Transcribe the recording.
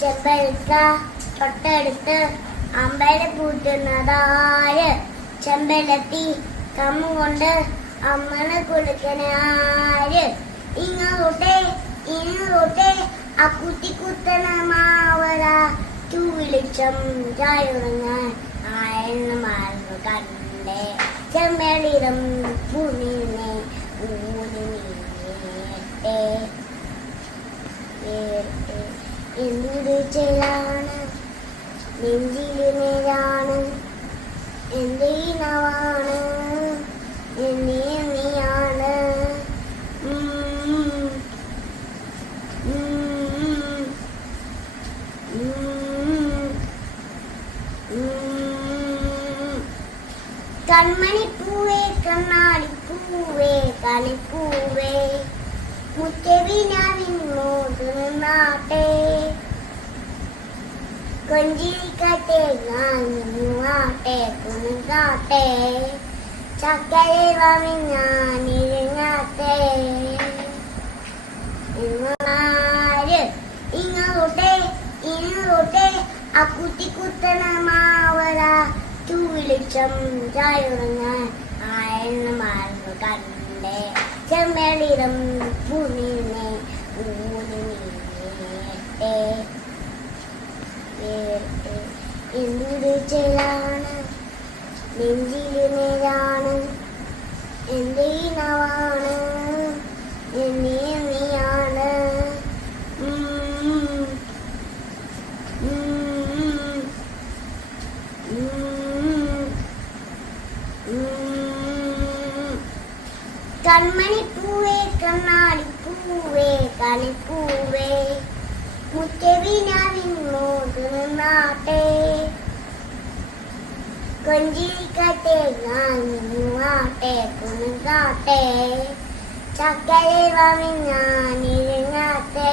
ചെമ്പരക്ക തൊട്ടടുത്ത് അമ്പല പൂട്ടുന്നതാര്? ചെമ്പരത്തി കമ്മു കൊണ്ട് അമ്മനെ കൊടുക്കണ ആര്? ഇങ്ങോട്ടെ ഇങ്ങോട്ടെ ആ കുത്തിക്കുത്തണ മാവല ചൂളിച്ചം ചായുറങ്ങാൻ ആയന്മാർക്ക് കണ്ടേ ചെമ്മളിരം ഭൂമിനെ ഊനി നീട്ടെ എന്തൊരു ചെലാണ് നെഞ്ചില് നേരാണ് എന്റെ ഇനവാണ് എന്നീ നീയാണ് കൺമണിപ്പൂവേ കണ്ണാടിപ്പൂവേ കളിപ്പൂവേ മുറ്റവിനാവിങ്ങോട്ട് നിന്നാട്ടെ കൊഞ്ചിരിക്കട്ടെ ഞാനിങ്ങാട്ടെ കുണിക്കാട്ടെ ചക്കരെ വാമി ഞാനിരുങ്ങാട്ടെ ഇങ്ങാര് ഇങ്ങോട്ടെ ഇങ്ങോട്ടെ ആ കുത്തിക്കുത്തണ മാവല ചൂളിച്ചം ചായുറങ്ങാൻ ആയന്മാർക്ക് കണ്ടേ ചെമ്മളിരം ഭൂമിനെ ഊനി നീട്ടെ എന്തൊരു ചെലാണ് നെഞ്ചില് നേരാണ് എന്റെ ഇനവാണ് എന്നീ നീയാണ് കൺമണിപ്പൂവേ കണ്ണാടിപ്പൂവേ കളിപ്പൂവേ മുറ്റവിനാവിങ്ങോട്ട് നിന്നാട്ടെ കൊഞ്ചിരിക്കട്ടെ ഞാനിങ്ങാട്ടെ കുണിക്കാട്ടെ ചക്കരെ വാമി ഞാനിരുങ്ങാട്ടെ